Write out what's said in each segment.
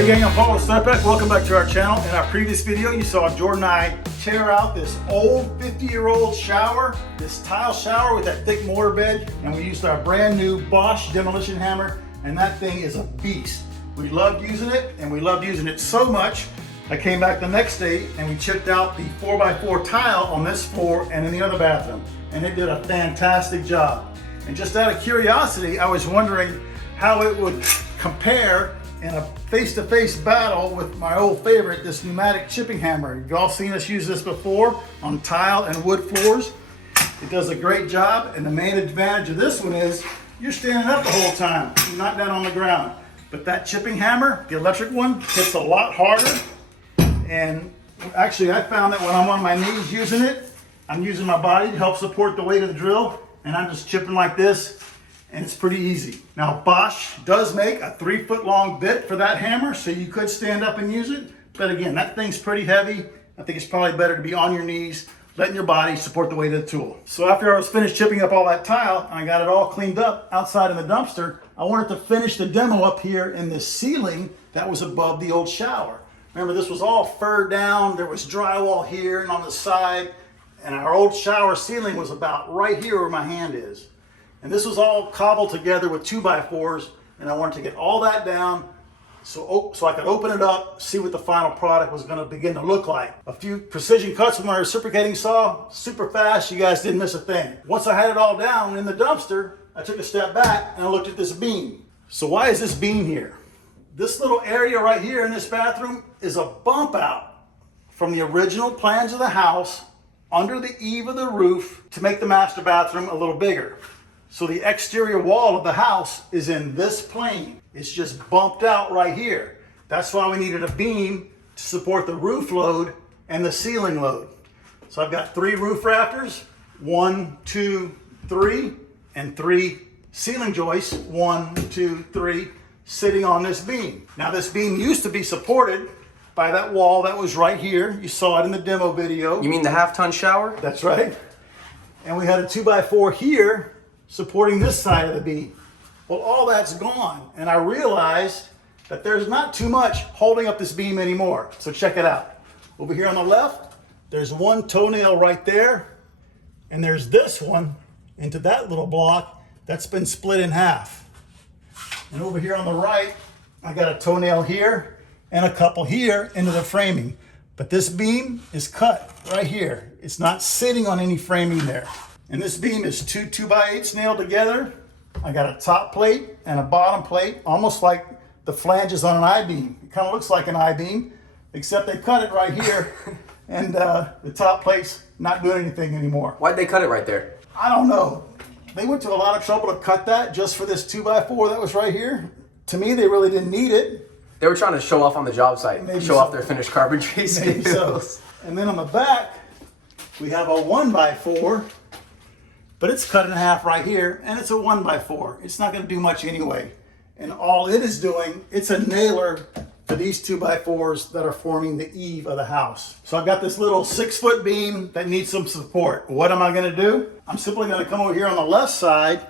Hey gang, I'm Paul Monologue. Welcome back to our channel. In our previous video, you saw Jordan and I tear out this old 50-year-old shower, this tile shower with that thick mortar bed, and we used our brand new Bosch demolition hammer, and that thing is a beast. We loved using it, and we loved using it so much, I came back the next day and we chipped out the 4x4 tile on this floor and in the other bathroom, and it did a fantastic job. And just out of curiosity, I was wondering how it would compare in a face-to-face battle with my old favorite, this pneumatic chipping hammer. You've all seen us use this before on tile and wood floors. It does a great job, and the main advantage of this one is you're standing up the whole time, you're not down on the ground. But that chipping hammer, the electric one, hits a lot harder. And actually I found that when I'm on my knees using it, I'm using my body to help support the weight of the drill, and I'm just chipping like this, and it's pretty easy. Now Bosch does make a 3-foot long bit for that hammer, so you could stand up and use it. But again, that thing's pretty heavy. I think it's probably better to be on your knees, letting your body support the weight of the tool. So after I was finished chipping up all that tile, and I got it all cleaned up outside in the dumpster, I wanted to finish the demo up here in this ceiling that was above the old shower. Remember, this was all furred down. There was drywall here and on the side, and our old shower ceiling was about right here where my hand is. And this was all cobbled together with 2x4s, and I wanted to get all that down so I could open it up, see what the final product was going to begin to look like. A few precision cuts with my reciprocating saw, super fast, you guys didn't miss a thing. Once I had it all down in the dumpster, I took a step back and I looked at this beam. So why is this beam here? This little area right here in this bathroom is a bump out from the original plans of the house under the eave of the roof to make the master bathroom a little bigger. So the exterior wall of the house is in this plane. It's just bumped out right here. That's why we needed a beam to support the roof load and the ceiling load. So I've got 3 roof rafters, 1, 2, 3, and 3 ceiling joists, 1, 2, 3, sitting on this beam. Now this beam used to be supported by that wall that was right here. You saw it in the demo video. You mean the half-ton shower? That's right. And we had a 2x4 here supporting this side of the beam. Well, all that's gone, and I realized that there's not too much holding up this beam anymore. So check it out. Over here on the left, there's one toenail right there, and there's this one into that little block that's been split in half. And over here on the right, I got a toenail here and a couple here into the framing. But this beam is cut right here. It's not sitting on any framing there. And this beam is 2 2x8s nailed together. I got a top plate and a bottom plate, almost like the flanges on an I-beam. It kind of looks like an I-beam, except they cut it right here, and the top plate's not doing anything anymore. Why'd they cut it right there? I don't know. They went to a lot of trouble to cut that just for this 2x4 that was right here. To me, they really didn't need it. They were trying to show off on the job site, Maybe show so. off their finished carpentry Maybe so. skills. And then on the back, we have a 1x4, but it's cut in half right here, and it's a 1x4. It's not going to do much anyway. And all it is doing, it's a nailer to these 2x4s that are forming the eave of the house. So I've got this little 6-foot beam that needs some support. What am I going to do? I'm simply going to come over here on the left side.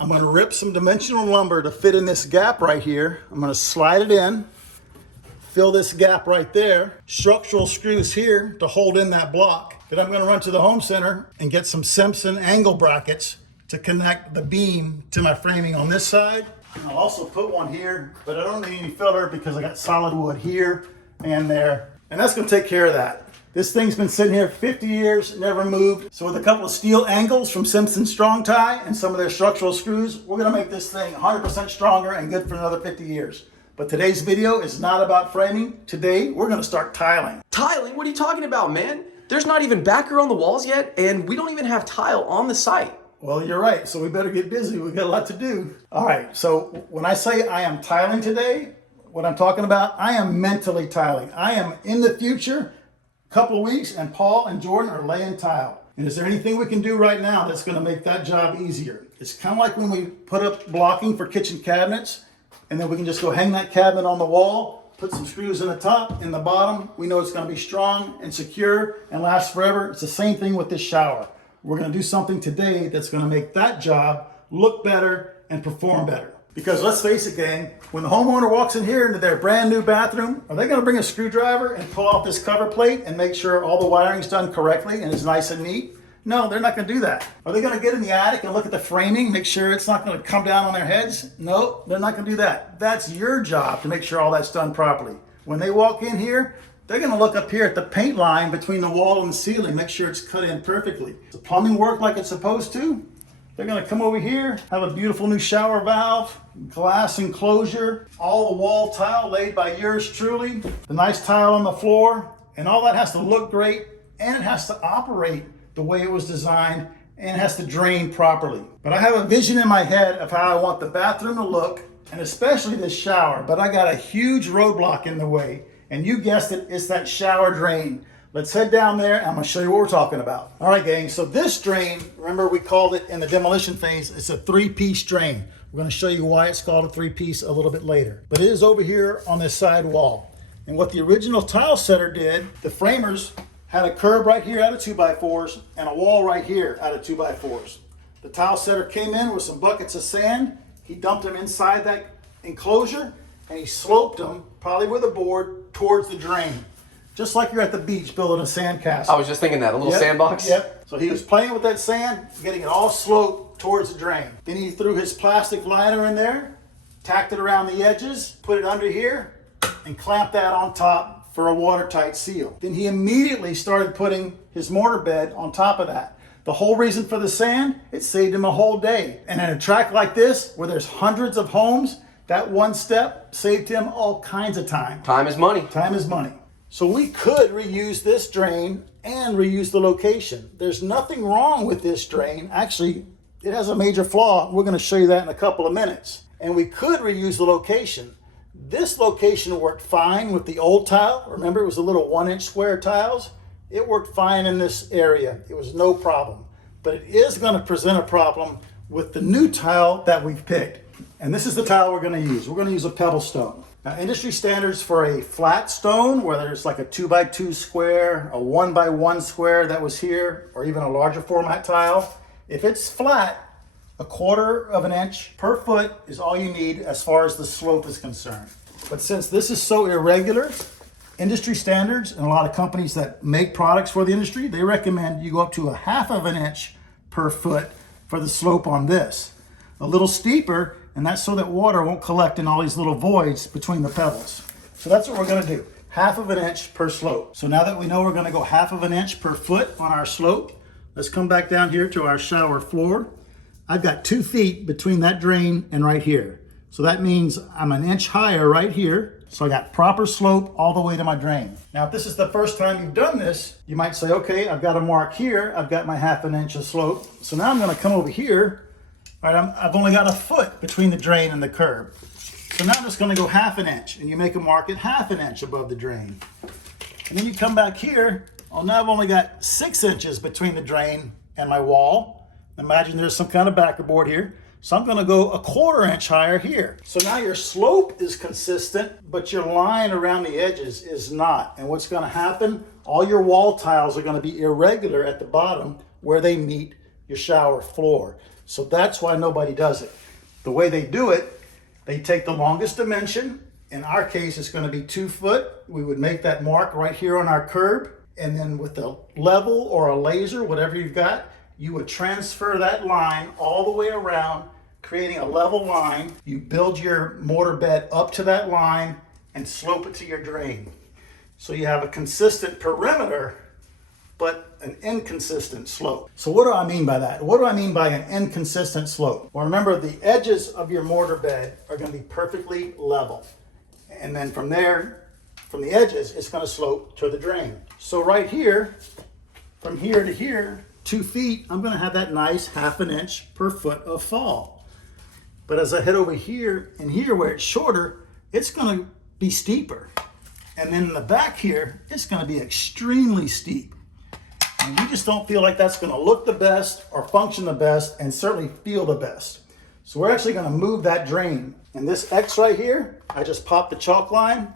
I'm going to rip some dimensional lumber to fit in this gap right here. I'm going to slide it in, fill this gap right there, structural screws here to hold in that block. Then I'm going to run to the home center and get some Simpson angle brackets to connect the beam to my framing on this side. And I'll also put one here, but I don't need any filler because I got solid wood here and there. And that's going to take care of that. This thing's been sitting here 50 years, never moved. So with a couple of steel angles from Simpson Strong Tie and some of their structural screws, we're going to make this thing 100% stronger and good for another 50 years. But today's video is not about framing. Today, we're going to start tiling. Tiling? What are you talking about, man? There's not even backer on the walls yet, and we don't even have tile on the site. Well, you're right, so we better get busy. We've got a lot to do. All right, so when I say I am tiling today, what I'm talking about, I am mentally tiling. I am in the future, a couple of weeks, and Paul and Jordan are laying tile. And is there anything we can do right now that's going to make that job easier? It's kind of like when we put up blocking for kitchen cabinets, and then we can just go hang that cabinet on the wall, put some screws in the top, in the bottom. We know it's going to be strong and secure and last forever. It's the same thing with this shower. We're going to do something today that's going to make that job look better and perform better. Because let's face it, gang, when the homeowner walks in here into their brand new bathroom, are they gonna bring a screwdriver and pull off this cover plate and make sure all the wiring's done correctly and is nice and neat? No, they're not gonna do that. Are they gonna get in the attic and look at the framing, make sure it's not gonna come down on their heads? No, they're not gonna do that. That's your job to make sure all that's done properly. When they walk in here, they're gonna look up here at the paint line between the wall and the ceiling, make sure it's cut in perfectly. Does the plumbing work like it's supposed to? They're gonna come over here, have a beautiful new shower valve, glass enclosure, all the wall tile laid by yours truly, the nice tile on the floor, and all that has to look great, and it has to operate the way it was designed, and it has to drain properly. But I have a vision in my head of how I want the bathroom to look, and especially this shower, but I got a huge roadblock in the way, and you guessed it, it's that shower drain. Let's head down there and I'm gonna show you what we're talking about. All right, gang, so this drain, remember we called it in the demolition phase, it's a 3-piece drain. We're gonna show you why it's called a 3-piece a little bit later. But it is over here on this side wall. And what the original tile setter did, the framers had a curb right here out of 2x4s and a wall right here out of 2x4s. The tile setter came in with some buckets of sand, he dumped them inside that enclosure, and he sloped them, probably with a board, towards the drain. Just like you're at the beach building a sandcastle. I was just thinking that, a little sandbox. Yep. So he was playing with that sand, getting it all sloped towards the drain. Then he threw his plastic liner in there, tacked it around the edges, put it under here, and clamped that on top for a watertight seal. Then he immediately started putting his mortar bed on top of that. The whole reason for the sand, it saved him a whole day. And in a tract like this, where there's hundreds of homes, that one step saved him all kinds of time. Time is money. Time is money. So we could reuse this drain and reuse the location. There's nothing wrong with this drain. Actually, it has a major flaw. We're gonna show you that in a couple of minutes. And we could reuse the location. This location worked fine with the old tile. Remember, it was the little 1-inch square tiles. It worked fine in this area. It was no problem. But it is gonna present a problem with the new tile that we've picked. And this is the tile we're gonna use. We're gonna use a pebble stone. Now, industry standards for a flat stone, whether it's like a 2x2 square, a 1x1 square that was here, or even a larger format tile, if it's flat, 1/4 of an inch per foot is all you need as far as the slope is concerned. But since this is so irregular, industry standards and a lot of companies that make products for the industry, they recommend you go up to 1/2 of an inch per foot for the slope on this. A little steeper, and that's so that water won't collect in all these little voids between the pebbles. So that's what we're gonna do, 1/2 of an inch per slope. So now that we know we're gonna go 1/2 of an inch per foot on our slope, let's come back down here to our shower floor. I've got 2 feet between that drain and right here. So that means I'm an inch higher right here. So I got proper slope all the way to my drain. Now, if this is the first time you've done this, you might say, okay, I've got a mark here. I've got my 1/2 an inch of slope. So now I'm gonna come over here. All right, I've only got a foot between the drain and the curb. So now I'm just gonna go 1/2 an inch, and you make a mark at 1/2 an inch above the drain. And then you come back here, oh, now I've only got 6 inches between the drain and my wall. Imagine there's some kind of backerboard here. So I'm gonna go 1/4 inch higher here. So now your slope is consistent, but your line around the edges is not. And what's gonna happen, all your wall tiles are gonna be irregular at the bottom where they meet your shower floor. So that's why nobody does it. The way they do it, they take the longest dimension. In our case, it's gonna be 2 foot. We would make that mark right here on our curb. And then with a level or a laser, whatever you've got, you would transfer that line all the way around, creating a level line. You build your mortar bed up to that line and slope it to your drain. So you have a consistent perimeter, but an inconsistent slope. So what do I mean by that? What do I mean by an inconsistent slope? Well, remember, the edges of your mortar bed are gonna be perfectly level. And then from there, from the edges, it's gonna slope to the drain. So right here, from here to here, 2 feet, I'm gonna have that nice 1/2 an inch per foot of fall. But as I head over here and here where it's shorter, it's gonna be steeper. And then in the back here, it's gonna be extremely steep. And you just don't feel like that's gonna look the best or function the best and certainly feel the best. So we're actually gonna move that drain. And this X right here, I just popped the chalk line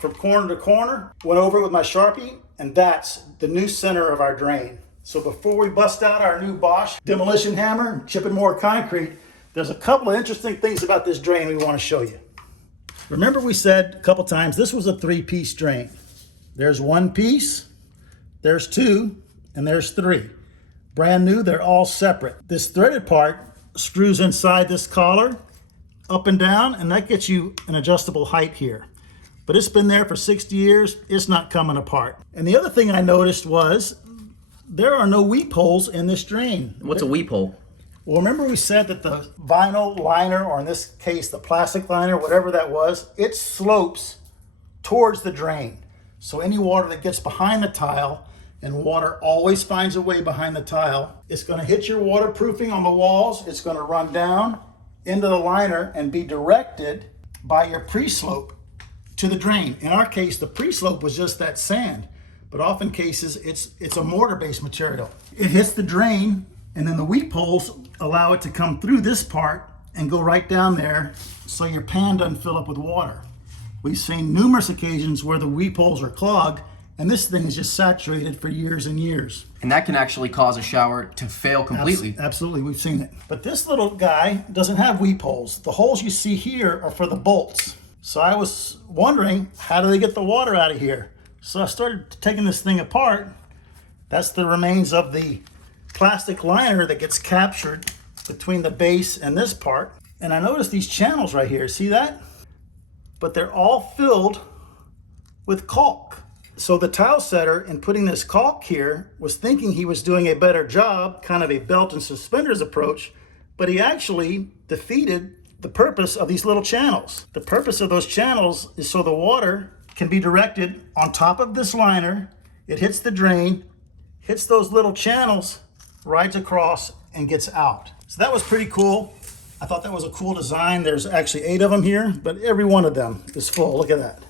from corner to corner, went over it with my Sharpie, and that's the new center of our drain. So before we bust out our new Bosch demolition hammer and chip and more concrete, There's a couple of interesting things about this drain we want to show you. Remember we said a couple times this was a 3-piece drain. There's 1 piece, there's 2, and there's 3. Brand new, they're all separate. This threaded part screws inside this collar, up and down, and that gets you an adjustable height here. But it's been there for 60 years, it's not coming apart. And the other thing I noticed was there are no weep holes in this drain. What's a weep hole? Well, remember we said that the vinyl liner, or in this case, the plastic liner, whatever that was, it slopes towards the drain. So any water that gets behind the tile, and water always finds a way behind the tile, it's gonna hit your waterproofing on the walls, it's gonna run down into the liner and be directed by your pre-slope to the drain. In our case, the pre-slope was just that sand, but often cases, it's a mortar-based material. It hits the drain, and then the weep holes allow it to come through this part and go right down there so your pan doesn't fill up with water. We've seen numerous occasions where the weep holes are clogged and this thing is just saturated for years and years. And that can actually cause a shower to fail completely. Absolutely, we've seen it. But this little guy doesn't have weep holes. The holes you see here are for the bolts. So I was wondering, how do they get the water out of here? So I started taking this thing apart. That's the remains of the plastic liner that gets captured between the base and this part. And I noticed these channels right here, see that? But they're all filled with caulk. So the tile setter, in putting this caulk here, was thinking he was doing a better job, kind of a belt and suspenders approach, but he actually defeated the purpose of these little channels. The purpose of those channels is so the water can be directed on top of this liner, it hits the drain, hits those little channels, rides across, and gets out. So that was pretty cool. I thought that was a cool design. There's actually 8 of them here, but every one of them is full. Look at that.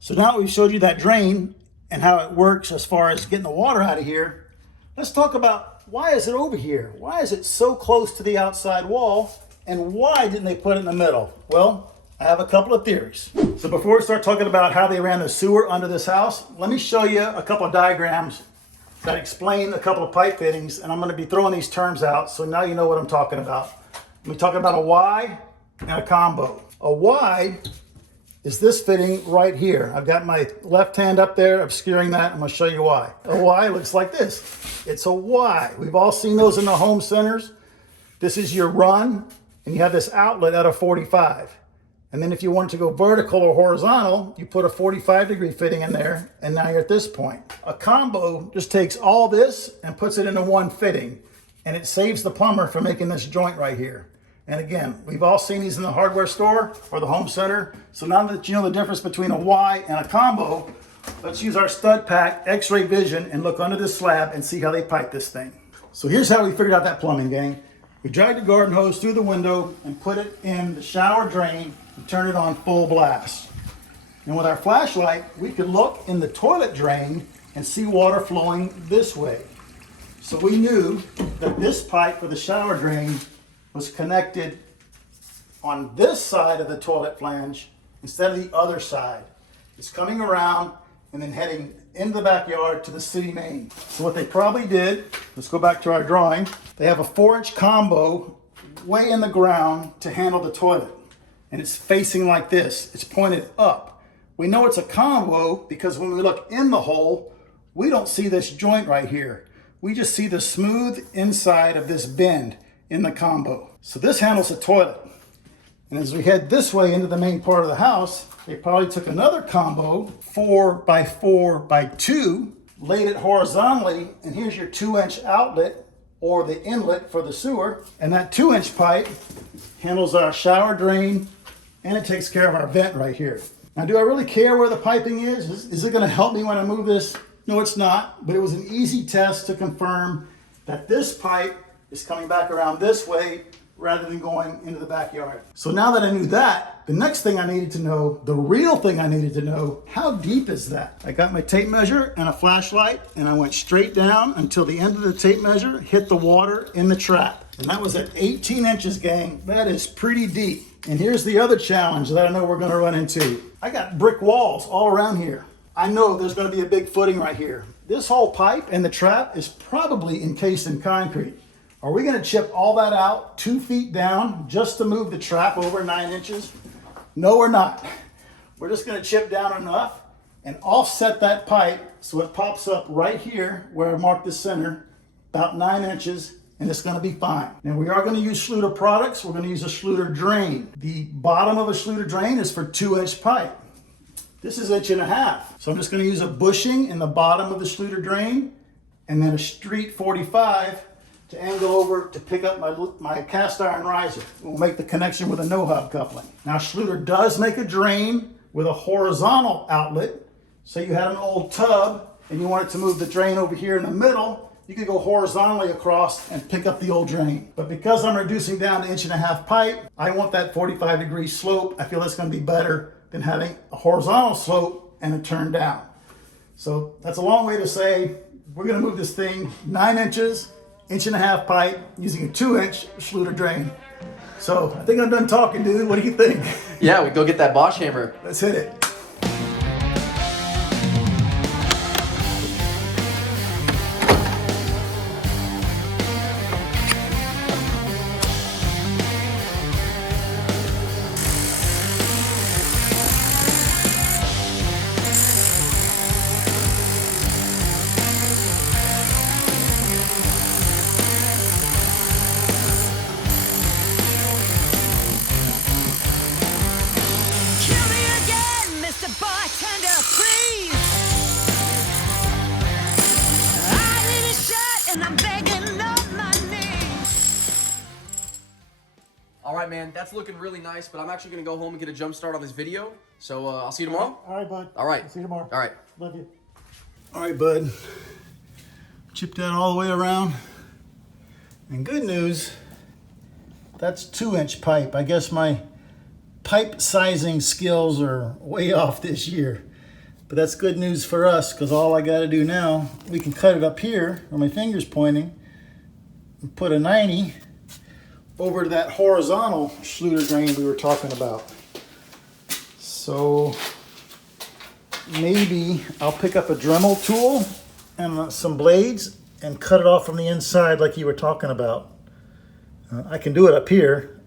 So now we've showed you that drain and how it works as far as getting the water out of here. Let's talk about, why is it over here? Why is it so close to the outside wall? And why didn't they put it in the middle? Well, I have a couple of theories. So before we start talking about how they ran the sewer under this house, let me show you a couple of diagrams that explain a couple of pipe fittings, and I'm going to be throwing these terms out, so now you know what I'm talking about. We're talking about a Y and a combo. A Y is this fitting right here. I've got my left hand up there obscuring that. I'm going to show you why. A Y looks like this. It's a Y. We've all seen those in the home centers. This is your run, and you have this outlet at a 45. And then if you want to go vertical or horizontal, you put a 45-degree fitting in there, and now you're at this point. A combo just takes all this and puts it into one fitting, and it saves the plumber from making this joint right here. And again, we've all seen these in the hardware store or the home center. So now that you know the difference between a Y and a combo, let's use our stud pack X-ray vision and look under this slab and see how they pipe this thing. So here's how we figured out that plumbing, gang. We dragged the garden hose through the window and put it in the shower drain and turn it on full blast. And with our flashlight, we could look in the toilet drain and see water flowing this way. So we knew that this pipe for the shower drain was connected on this side of the toilet flange instead of the other side. It's coming around and then heading into the backyard to the city main. So what they probably did, let's go back to our drawing, they have a 4-inch combo way in the ground to handle the toilet. And it's facing like this, it's pointed up. We know it's a combo because when we look in the hole, we don't see this joint right here. We just see the smooth inside of this bend in the combo. So this handles the toilet. And as we head this way into the main part of the house, they probably took another combo, 4x4x2, laid it horizontally, and here's your 2-inch outlet or the inlet for the sewer. And that 2-inch pipe handles our shower drain, and it takes care of our vent right here. Now, do I really care where the piping is? Is it gonna help me when I move this? No, it's not, but it was an easy test to confirm that this pipe is coming back around this way rather than going into the backyard. So now that I knew that, the next thing I needed to know, the real thing I needed to know, how deep is that? I got my tape measure and a flashlight, and I went straight down until the end of the tape measure hit the water in the trap. And that was at 18 inches, gang. That is pretty deep. And here's the other challenge that I know we're gonna run into. I got brick walls all around here. I know there's gonna be a big footing right here. This whole pipe and the trap is probably encased in concrete. Are we gonna chip all that out 2 feet down just to move the trap over 9 inches? No, we're not. We're just gonna chip down enough and offset that pipe so it pops up right here where I marked the center, about 9 inches, and it's gonna be fine. Now we are gonna use Schluter products. We're gonna use a Schluter drain. The bottom of a Schluter drain is for 2-inch pipe. This is 1.5 inches. So I'm just gonna use a bushing in the bottom of the Schluter drain and then a street 45 to angle over to pick up my cast iron riser. We'll make the connection with a no-hub coupling. Now Schluter does make a drain with a horizontal outlet. Say you had an old tub and you wanted to move the drain over here in the middle, you could go horizontally across and pick up the old drain. But because I'm reducing down to 1.5 inch pipe, I want that 45-degree slope. I feel that's gonna be better than having a horizontal slope and a turn down. So that's a long way to say, we're gonna move this thing 9 inches, 1.5 inch pipe using a 2-inch Schluter drain. So I think I'm done talking, dude. What do you think? Yeah, we go get that Bosch hammer. Let's hit it. All right, man, that's looking really nice, but I'm actually gonna go home and get a jump start on this video. So I'll see you tomorrow. All right, bud. All right. See you tomorrow. All right. Love you. All right, bud. Chipped that all the way around. And good news, that's 2-inch pipe. I guess my pipe sizing skills are way off this year. But that's good news for us, because all I gotta do now, we can cut it up here where my finger's pointing and put a 90 over to that horizontal Schluter drain we were talking about. So maybe I'll pick up a Dremel tool and some blades and cut it off from the inside like you were talking about. I can do it up here.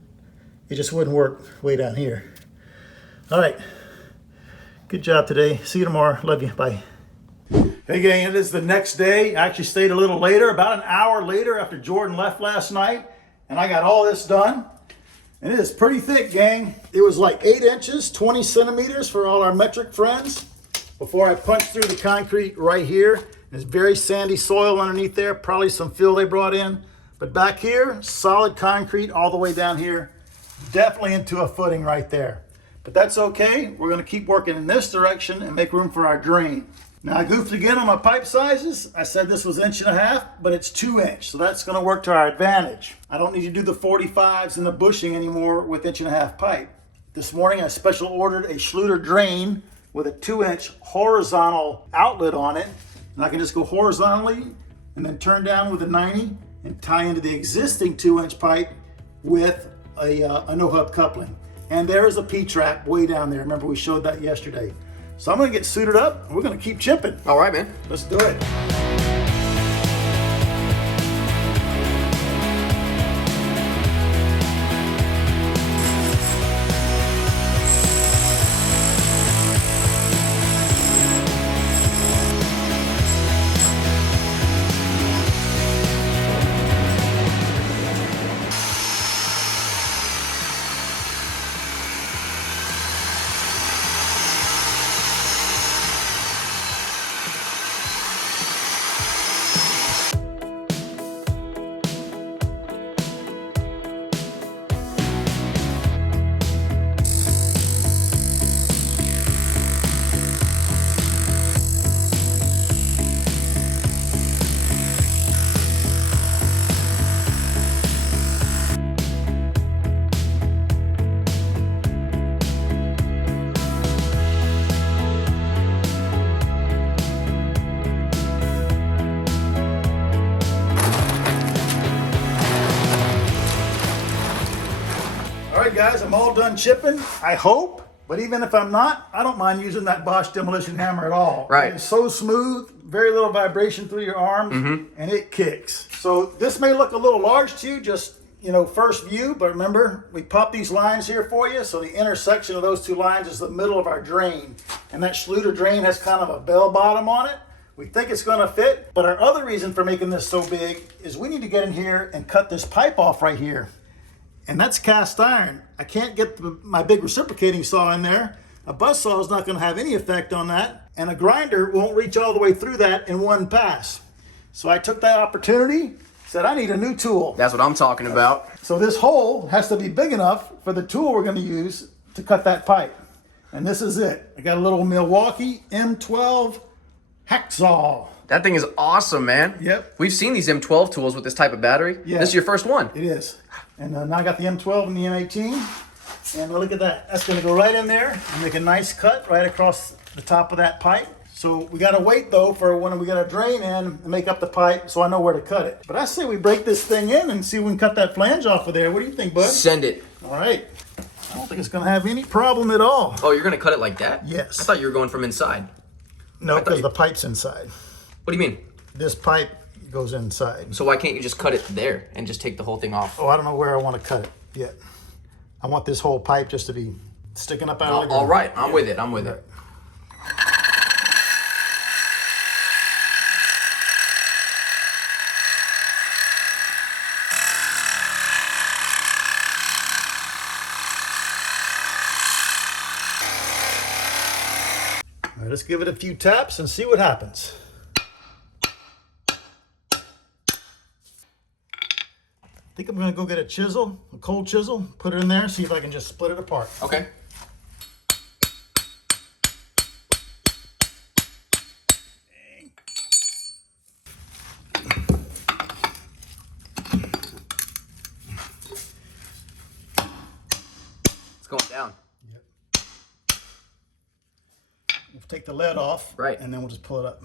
It just wouldn't work way down here. All right. Good job today. See you tomorrow. Love you. Bye. Hey gang, it is the next day. I actually stayed a little later, about an hour later after Jordan left last night, and I got all this done. And it is pretty thick, gang. It was like 8 inches, 20 centimeters for all our metric friends before I punched through the concrete right here. There's very sandy soil underneath there, probably some fill they brought in. But back here, solid concrete all the way down here, definitely into a footing right there. But that's okay. We're gonna keep working in this direction and make room for our drain. Now I goofed again on my pipe sizes. I said this was 1.5 inches, but it's 2 inch. So that's gonna work to our advantage. I don't need to do the 45s and the bushing anymore with 1.5 inch pipe. This morning I special ordered a Schluter drain with a 2-inch horizontal outlet on it. And I can just go horizontally and then turn down with a 90 and tie into the existing 2-inch pipe with a no-hub coupling. And there is a P-trap way down there. Remember we showed that yesterday. So I'm gonna get suited up and we're gonna keep chipping. All right, man. Let's do it. Guys, I'm all done chipping, I hope, but even if I'm not, I don't mind using that Bosch demolition hammer at all. Right. It's so smooth, very little vibration through your arms, and it kicks. So this may look a little large to you, just first view, but remember, we pop these lines here for you, so the intersection of those two lines is the middle of our drain. And that Schluter drain has kind of a bell bottom on it. We think it's gonna fit, but our other reason for making this so big is we need to get in here and cut this pipe off right here. And that's cast iron. I can't get my big reciprocating saw in there. A buzz saw is not gonna have any effect on that, and a grinder won't reach all the way through that in one pass. So I took that opportunity, said I need a new tool. That's what I'm talking about. So this hole has to be big enough for the tool we're going to use to cut that pipe. And this is it. I got a little Milwaukee M12 hacksaw. That thing is awesome, man. Yep. We've seen these M12 tools with this type of battery. Yeah. This is your first one. It is. And now I got the M12 and the M18. And look at that. That's going to go right in there and make a nice cut right across the top of that pipe. So we got to wait though for when we got to drain in and make up the pipe so I know where to cut it. But I say we break this thing in and see if we can cut that flange off of there. What do you think, bud? Send it. All right. I don't think it's going to have any problem at all. Oh, you're going to cut it like that? Yes. I thought you were going from inside. No, because the pipe's inside. What do you mean? This pipe goes inside. So why can't you just cut it there and just take the whole thing off? Oh, I don't know where I want to cut it yet. I want this whole pipe just to be sticking up out of the ground. All right. I'm with it. I'm with it. All right, let's give it a few taps and see what happens. I think I'm going to go get a chisel, a cold chisel, put it in there, see if I can just split it apart. Okay. It's going down. We'll take the lead off, right, and then we'll just pull it up.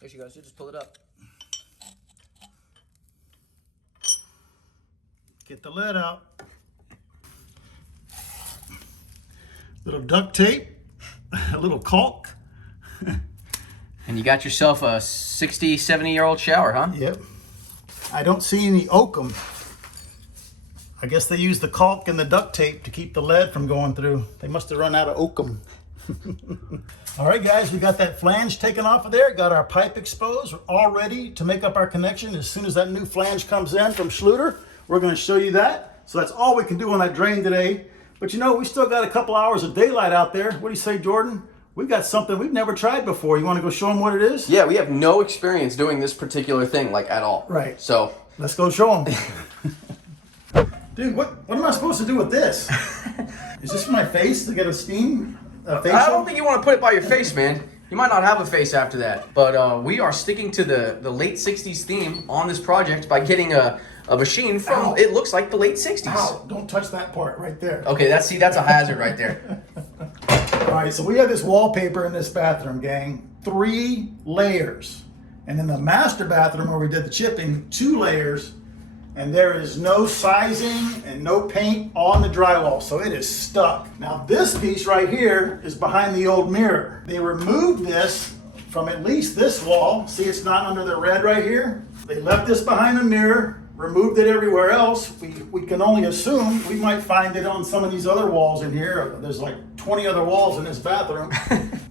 There she goes. Just pull it up. Get the lead out. Little duct tape, a little caulk. And you got yourself a 60, 70-year-old shower, huh? Yep. I don't see any oakum. I guess they use the caulk and the duct tape to keep the lead from going through. They must have run out of oakum. All right, guys, we got that flange taken off of there, got our pipe exposed. We're all ready to make up our connection. As soon as that new flange comes in from Schluter, we're going to show you that. So that's all we can do on that drain today. But we still got a couple hours of daylight out there. What do you say, Jordan? We've got something we've never tried before. You want to go show them what it is? Yeah, we have no experience doing this particular thing, like, at all. Right. So let's go show them. Dude, what am I supposed to do with this? Is this for my face to get a steam? I don't think you want to put it by your face, man. You might not have a face after that. But we are sticking to the late 60s theme on this project by getting a machine from, it looks like the late 60s. Ow, don't touch that part right there. Okay, that's a hazard right there. All right, so we have this wallpaper in this bathroom, gang. 3 layers. And in the master bathroom where we did the chipping, 2 layers. And there is no sizing and no paint on the drywall, so it is stuck. Now this piece right here is behind the old mirror. They removed this from at least this wall. See, it's not under the red right here. They left this behind the mirror, removed it everywhere else. We can only assume we might find it on some of these other walls in here. There's like 20 other walls in this bathroom.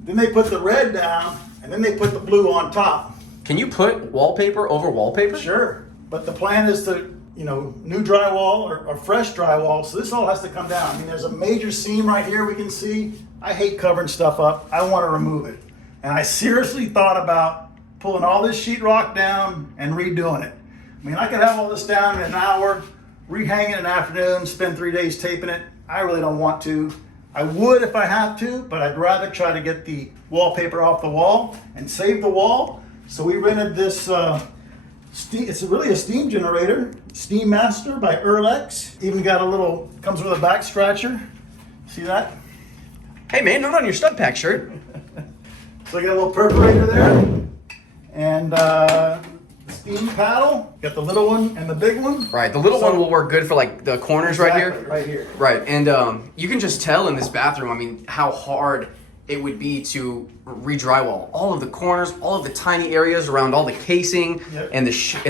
Then they put the red down, and then they put the blue on top. Can you put wallpaper over wallpaper? Sure, but the plan is to, new drywall or fresh drywall, so this all has to come down. I mean, there's a major seam right here we can see. I hate covering stuff up. I want to remove it. And I seriously thought about pulling all this sheetrock down and redoing it. I mean, I could have all this down in an hour, rehang it in an afternoon, spend 3 days taping it. I really don't want to. I would if I have to, but I'd rather try to get the wallpaper off the wall and save the wall. So we rented this, it's really a steam generator, Steam Master by Erlex. Even got comes with a back scratcher. See that? Hey man, not on your stud pack shirt. So I got a little perforator there. And this steam paddle. Got the little one and the big one. Right, the little one will work good for like the corners right here. Right here. Right, and you can just tell in this bathroom, I mean, how hard it would be to re-drywall all of the corners, all of the tiny areas around all the casing, Yep. and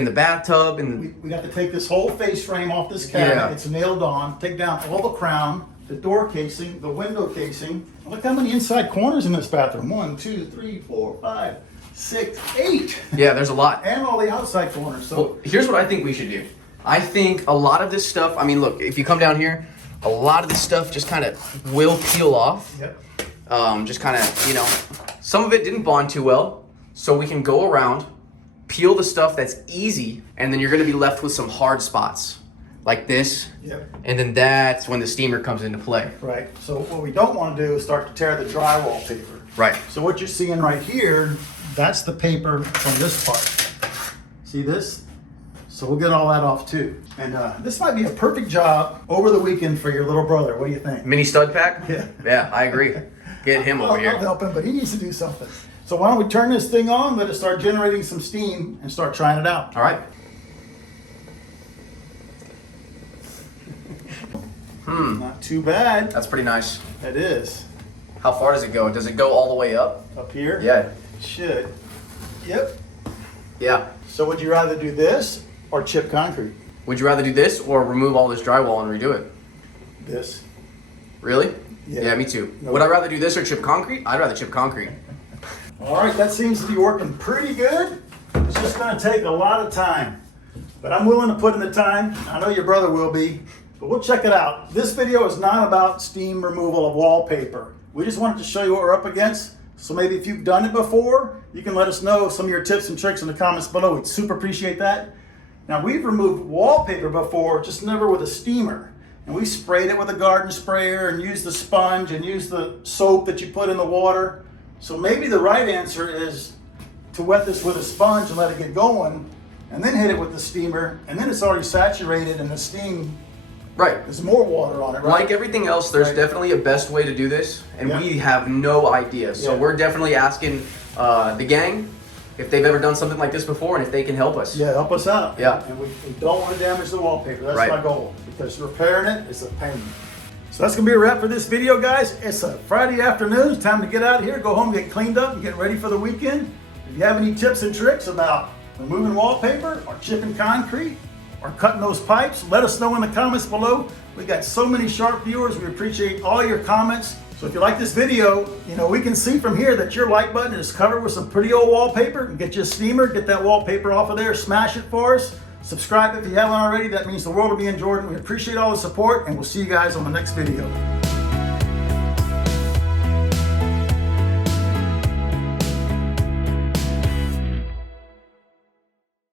the bathtub, and We got to take this whole face frame off this cabinet. Yeah. It's nailed on. Take down all the crown, the door casing, the window casing. Look how many inside corners in this bathroom. 1, 2, 3, 4, 5, 6, 8. yeah, there's a lot. And all the outside corners. So Well, here's what I think we should do. I think a lot of this stuff, I mean, look, if you come down here, a lot of this stuff just kind of will peel off. yep. Just kind of, you know, some of it didn't bond too well, so we can go around, peel the stuff that's easy, and then you're going to be left with some hard spots like this. Yep. And then that's when the steamer comes into play. Right. So what we don't want to do is start to tear the drywall paper. Right. So what you're seeing right here, that's the paper from this part. See this? So we'll get all that off too. And this might be a perfect job over the weekend for your little brother. What do you think? Mini stud pack? Yeah. Yeah, I agree. Get him over I'll here. help him, but he needs to do something. So why don't we turn this thing on, let it start generating some steam, and start trying it out. All right. Not too bad. That's pretty nice. It is. How far does it go? Does it go all the way up? Up here? Yeah. It should. Yep. Yeah. So would you rather do this or chip concrete? Would you rather do this or remove all this drywall and redo it? This. Really? Yeah. Me too. Nope. Would I rather do this or chip concrete? I'd rather chip concrete. All right, that seems to be working pretty good. It's just gonna take a lot of time, but I'm willing to put in the time. I know your brother will be, but we'll check it out. This video is not about steam removal of wallpaper. We just wanted to show you what we're up against. So maybe if you've done it before, you can let us know some of your tips and tricks in the comments below. We'd super appreciate that. Now we've removed wallpaper before, just never with a steamer. And we sprayed it with a garden sprayer and used the sponge and used the soap that you put in the water. So maybe the right answer is to wet this with a sponge and let it get going, and then hit it with the steamer, and then it's already saturated and the steam, Right. there's more water on it, right? Like everything else, there's Right. definitely a best way to do this, and Yeah. we have no idea. So Yeah. we're definitely asking the gang if they've ever done something like this before and if they can help us. Yeah, help us out. Yeah. And we don't want to damage the wallpaper. That's Right. my goal, because repairing it is a pain. So that's gonna be a wrap for this video, guys. It's a Friday afternoon. It's time to get out of here, go home, get cleaned up, and get ready for the weekend. If you have any tips and tricks about removing wallpaper or chipping concrete or cutting those pipes, let us know in the comments below. We got so many sharp viewers. We appreciate all your comments. So if you like this video, you know, we can see from here that your like button is covered with some pretty old wallpaper. Get you a steamer, get that wallpaper off of there, smash it for us. Subscribe if you haven't already. That means the world to me and Jordan. We appreciate all the support, and we'll see you guys on the next video.